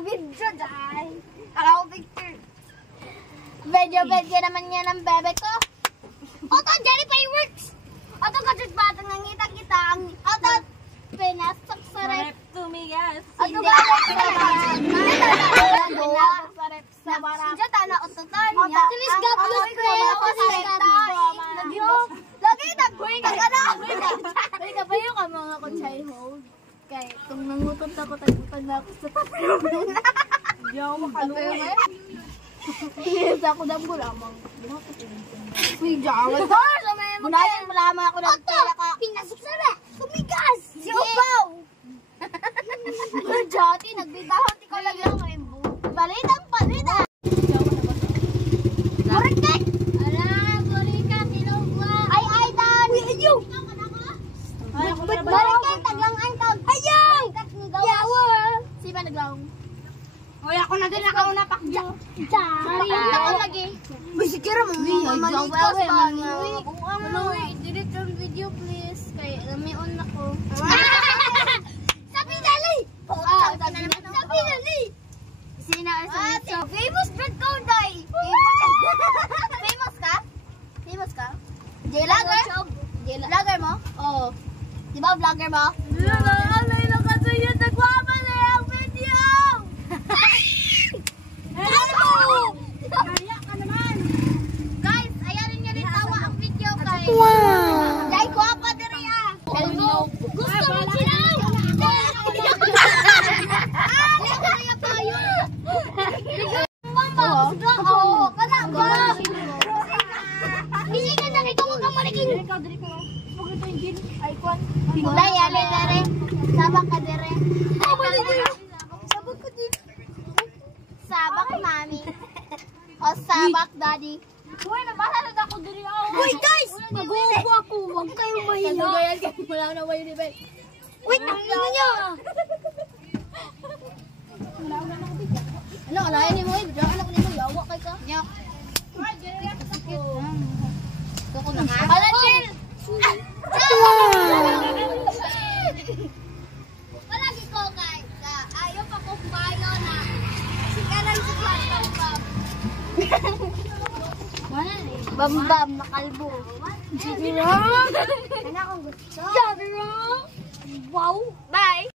Video dahil. Kala ko picture. Video naman yan ng bebe ko. Oto, Jenny Fireworks! Oto, kajut batang nangita kita ang oto, pinasok sa rep. Tumigas. Oto, pinasok sa rep. Sige, tana, oto, tanya. Tulis gablos ko yung lagi nag-bring ka na. Balik ka ba yung mga kutsay hold? Kaya kung nangutot ako, tagutan na ako sa tapilong. Hindi ako makalungay. Sa ako na mo lamang. Uy, jawan ko. Bunayan mo lamang ako ng tela ka. Pinasok sa na. Tumigas. Si Ubaw. Jati, nagbitahot. Ikaw lang yung rainbow. Palitan. Burikek. Ala, burikek. Tinugwa. Ay, Dan. Ayaw. Burikek, taglangan ka. Ayaw. Yawa. Si ba naglang? Uy, ako na din nakauna pakyo. Ako lagi. Bisikira mo. Malikas ba? Delete yung video please. Kaya namion ako. Sabi dali! Sabi dali! Sina famous bread ko, day! Famous ka? Famous ka? Vlogger? Vlogger mo? Oo. Di ba vlogger mo? Alay na kasi yun. Nagwapa na yung video! Kaya ka naman. Guys, ayarin nyo rin tawa ang video guys. Wow! Jai, guwapa diri ah! Hello! Gusto mo sila? Liga tayo! Oo, kana ba? Hindi ka na ito kung kamarikin. Diri ko. Pag ito yung gin, icon. Dai, ale dere. Sabak ka dere. Sabak ka dere. Sabak, mami. O sabak, daddy. Uy, nabasa na ako diri ako. Uy, guys! Mag-uupo ako. Huwag kayong mahiya. Nagayan ka. Wala na ba yun, Ibay? Wait, ang ino niya! Ano, alayan ni mo eh. Diyan anak ni mo. Yawa kay ka. Yak. Ito ko na nga. Hala, chill! Palagi ko, guys. Ayaw pa kong bayo na. Kasi ka lang sa kwartang bam. Bam-bam, nakalbo. Jabira! Ano akong gusto? Jabira! Wow! Bye!